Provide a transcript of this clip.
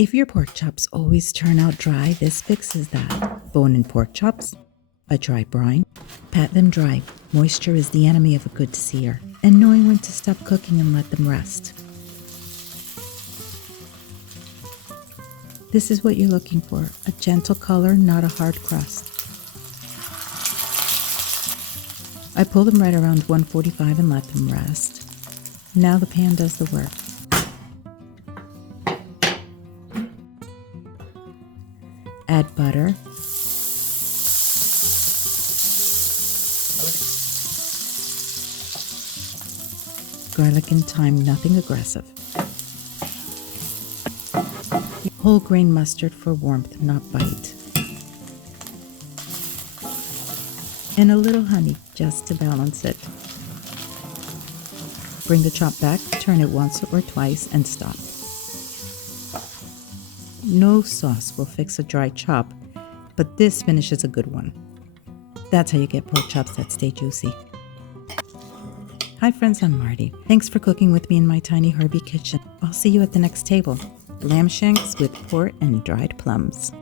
If your pork chops always turn out dry, this fixes that. Bone in pork chops, a dry brine. Pat them dry. Moisture is the enemy of a good sear. And knowing when to stop cooking and let them rest. This is what you're looking for, a gentle color, not a hard crust. I pull them right around 145 and let them rest. Now the pan does the work. Add butter, garlic and thyme, nothing aggressive. Whole grain mustard for warmth, not bite. And a little honey just to balance it. Bring the chop back, turn it once or twice, and stop. No sauce will fix a dry chop, but this finishes a good one. That's how you get pork chops that stay juicy. Hi friends, I'm Marty. Thanks for cooking with me in my tiny Herbie kitchen. I'll see you at the next table. Lamb shanks with port and dried plums.